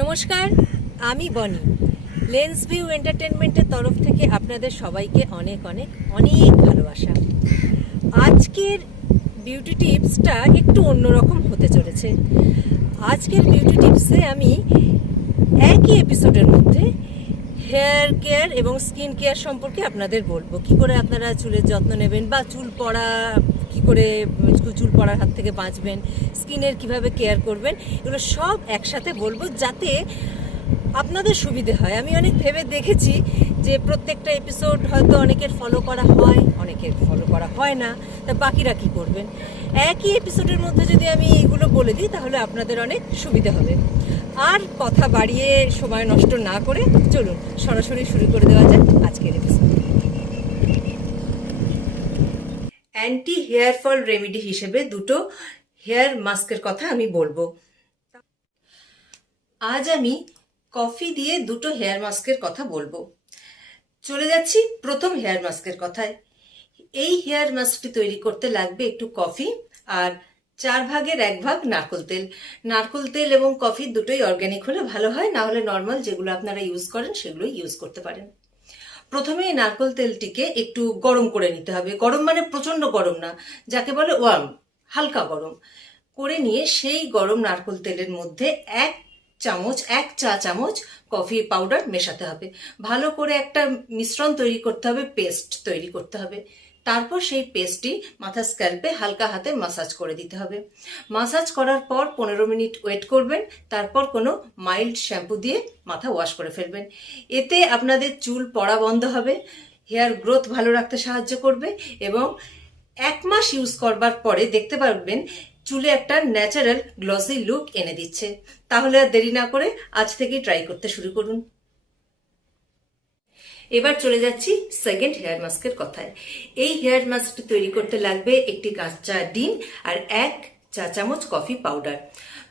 নমস্কার, আমি বনি। লেন্স ভিউ এন্টারটেনমেন্টের তরফ থেকে আপনাদের সবাইকে অনেক অনেক অনেক ভালোবাসা। আজকের বিউটি টিপসটা একটু অন্যরকম হতে চলেছে। আজকের বিউটি টিপসে আমি একই এপিসোডের মধ্যে হেয়ার কেয়ার এবং স্কিন কেয়ার সম্পর্কে আপনাদের বলবো। কি করে আপনারা চুলের যত্ন নেবেন বা চুল পড়া কি করে চুল পড়ার হাত থেকে বাঁচবেন, স্কিনের কিভাবে কেয়ার করবেন, এগুলো সব একসাথে বলবো যাতে আপনাদের সুবিধে হয়। আমি অনেক ভেবে দেখেছি যে প্রত্যেকটা এপিসোড হয়তো অনেকের ফলো করা হয়, অনেকের ফলো করা হয় না, তা বাকিরা কী করবেন। একই এপিসোডের মধ্যে যদি আমি এইগুলো বলে দিই তাহলে আপনাদের অনেক সুবিধে হবে। আর কথা বাড়িয়ে সময় নষ্ট না করে চলুন সরাসরি শুরু করে দেওয়া যাক আজকের episode. Anti hair fall remedy হিসেবে দুটো হেয়ার মাস্কের কথা আমি বলবো। আজ আমি কফি দিয়ে দুটো হেয়ার মাস্কের কথা বলবো। চলে যাচ্ছি প্রথম হেয়ার মাস্কের কথায়। এই হেয়ার মাস্কটি তৈরি করতে লাগবে একটু কফি আর 1/4 ভাগ নারকোল তেল। নারকোল তেল এবং কফি দুটোই অর্গ্যানিক হলে ভালো হয়, না হলে নর্মাল যেগুলো আপনারা ইউজ করেন সেগুলোই ইউজ করতে পারেন। প্রথমে এই নারকোল তেলটিকে একটু গরম করে নিতে হবে। গরম মানে প্রচন্ড গরম না, যাকে বলে ওয়ার্ম, হালকা গরম করে নিয়ে সেই গরম নারকোল তেলের মধ্যে এক চা চামচ কফি পাউডার মেশাতে হবে। ভালো করে একটা মিশ্রণ তৈরি করতে হবে, পেস্ট তৈরি করতে হবে। তারপর সেই পেস্টটি মাথার স্ক্যাল্পে হালকা হাতে মাসাজ করে দিতে হবে। মাসাজ করার পর 15 মিনিট ওয়েট করবেন। তারপর কোনো মাইল্ড শ্যাম্পু দিয়ে মাথা ওয়াশ করে ফেলবেন। এতে আপনাদের চুল পড়া বন্ধ হবে, হেয়ার গ্রোথ ভালো রাখতে সাহায্য করবে এবং 1 মাস ইউজ করবার পরে দেখতে পারবেন চুলে একটা ন্যাচারাল গ্লসি লুক এনে দিচ্ছে। তাহলে আর দেরি না করে আজ থেকেই ট্রাই করতে শুরু করুন। এবার চলে যাচ্ছি সেকেন্ড হেয়ার মাস্কের কথায়। এই হেয়ার মাস্কটি তৈরি করতে লাগবে একটি কাঁচা ডিম আর 1 চা চামচ কফি পাউডার।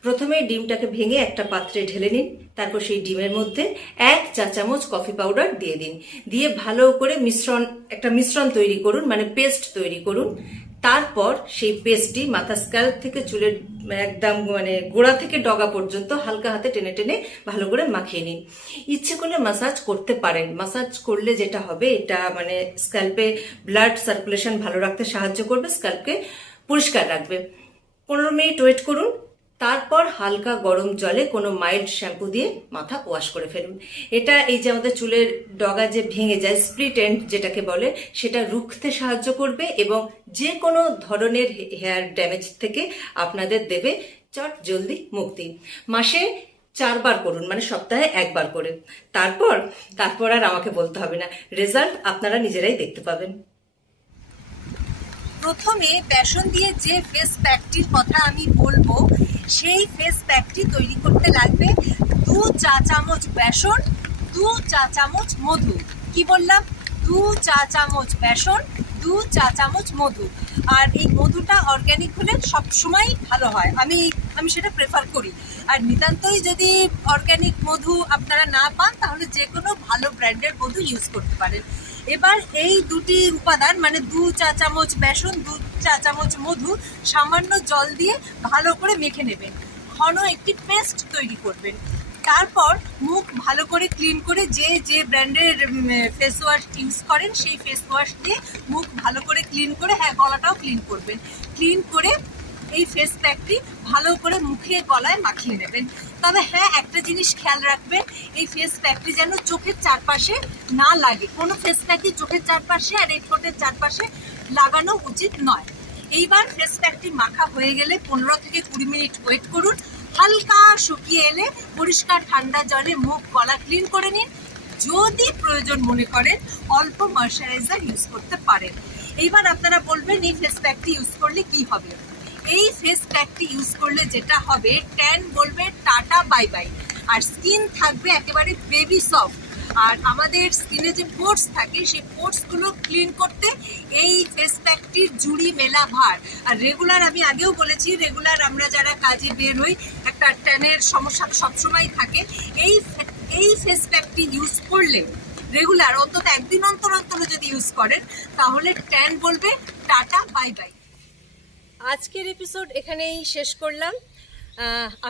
প্রথমে ডিমটাকে ভেঙে একটা পাত্রে ঢেলে নিন। তারপর সেই ডিমের মধ্যে 1 চা চামচ কফি পাউডার দিয়ে দিন। দিয়ে ভালো করে একটা মিশ্রণ তৈরি করুন, মানে পেস্ট তৈরি করুন। তারপর সেই পেস্টটি মাথা স্ক্যাল্প থেকে চুলের একদম মানে গোড়া থেকে ডগা পর্যন্ত হালকা হাতে টেনে টেনে ভালো করে মাখিয়ে নিন। ইচ্ছে করলে মাসাজ করতে পারেন। মাসাজ করলে যেটা হবে, এটা মানে স্ক্যাল্পে ব্লাড সার্কুলেশন ভালো রাখতে সাহায্য করবে, স্ক্যাল্পকে পরিষ্কার রাখবে। 15 মিনিট ওয়েট করুন। তারপর হালকা গরম জলে কোনো মাইল্ড শ্যাম্পু দিয়ে মাথা ওয়াশ করে ফেলুন। এটা এই যে আমাদের চুলের ডগা যে ভেঙে যায়, স্প্লিট এন্ড যেটাকে বলে, সেটা রুখতে সাহায্য করবে এবং যে কোনো ধরনের হেয়ার ড্যামেজ থেকে আপনাদের দেবে চট জলদি মুক্তি। মাসে 4 বার করুন, মানে সপ্তাহে 1 বার করে। তারপর আর আমাকে বলতে হবে না, রেজাল্ট আপনারা নিজেরাই দেখতে পাবেন। প্রথমে বেসন দিয়ে যে ফেস প্যাকটির কথা আমি বলবো, সেই ফেস প্যাকটি তৈরি করতে লাগবে 2 চা চামচ বেসন, 2 চা চামচ মধু। কি বললাম? 2 চা চামচ বেসন, 2 চা চামচ মধু। আর এই মধুটা অর্গ্যানিক হলে সবসময় ভালো হয়, আমি সেটা প্রেফার করি। আর নিতান্তই যদি অর্গ্যানিক মধু আপনারা না পান তাহলে যে কোনো ভালো ব্র্যান্ডের মধু ইউজ করতে পারেন। এবার এই দুটি উপাদান মানে 2 চা চামচ বেসন, 2 চা চামচ মধু সামান্য জল দিয়ে ভালো করে মেখে নেবেন। ঘন একটি পেস্ট তৈরি করবেন। তারপর মুখ ভালো করে ক্লিন করে যে ব্র্যান্ডের ফেস ওয়াশ ইউজ করেন সেই ফেস ওয়াশ দিয়ে মুখ ভালো করে ক্লিন করে, হ্যাঁ গলাটাও ক্লিন করবেন। ক্লিন করে এই ফেস প্যাকটি ভালো করে মুখে গলায় মাখিয়ে নেবেন। তবে হ্যাঁ, একটা জিনিস খেয়াল রাখবেন, এই ফেস প্যাকটি যেন চোখের চারপাশে না লাগে। কোনো ফেস প্যাকই চোখের চারপাশে আর এই ঠোঁটের চারপাশে লাগানো উচিত নয়। এইবার ফেস প্যাকটি মাখা হয়ে গেলে 15 থেকে 20 মিনিট ওয়েট করুন। হালকা শুকিয়ে এলে পরিষ্কার ঠান্ডা জলে মুখ গলা ক্লিন করে নিন। যদি প্রয়োজন মনে করেন অল্প ময়শ্চারাইজার ইউজ করতে পারেন। এইবার আপনারা বলবেন এই ফেস প্যাকটি ইউজ করলে কি হবে। এই ফেস প্যাকটি ইউজ করলে যেটা হবে, ট্যান বলবে টাটা বাই বাই, আর স্কিন থাকবে একেবারে বেবি সফট। আর আমাদের স্কিনে যে পোর্স থাকে সেই পোর্সগুলো ক্লিন করতে এই ফেস প্যাকটির জুড়ি মেলা ভার। আর রেগুলার, আমি আগেও বলেছি, রেগুলার আমরা যারা কাজে বের হই একটা ট্যানের সমস্যা তো সবসময় থাকে। এই ফেস প্যাকটি ইউজ করলে রেগুলার অন্তত একদিন অন্তর অন্তর যদি ইউজ করেন তাহলে ট্যান বলবে টাটা বাই বাই। আজকের এপিসোড এখানেই শেষ করলাম।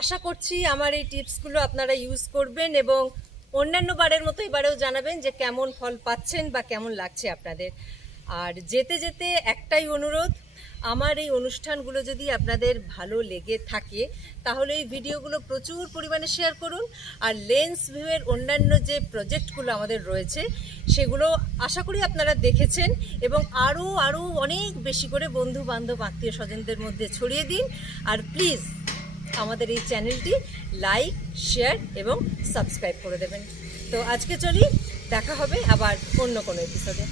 আশা করছি আমার এই টিপসগুলো আপনারা ইউজ করবেন এবং অন্যান্য বারের মতো এবারেও জানাবেন যে কেমন ফল পাচ্ছেন বা কেমন লাগছে আপনাদের। আর যেতে যেতে একটাই অনুরোধ, আমার এই অনুষ্ঠানগুলো যদি আপনাদের ভালো লেগে থাকে তাহলে এই ভিডিওগুলো প্রচুর পরিমাণে শেয়ার করুন। আর লেন্স ভিউয়ের অন্যান্য যে প্রজেক্টগুলো আমাদের রয়েছে সেগুলো আশা করি আপনারা দেখেছেন এবং আরও আরও অনেক বেশি করে বন্ধু বান্ধব আত্মীয় স্বজনদের মধ্যে ছড়িয়ে দিন। আর প্লিজ আমাদের এই চ্যানেলটি লাইক, শেয়ার এবং সাবস্ক্রাইব করে দেবেন। তো আজকে চলি, দেখা হবে আবার অন্য কোনো এপিসোডে।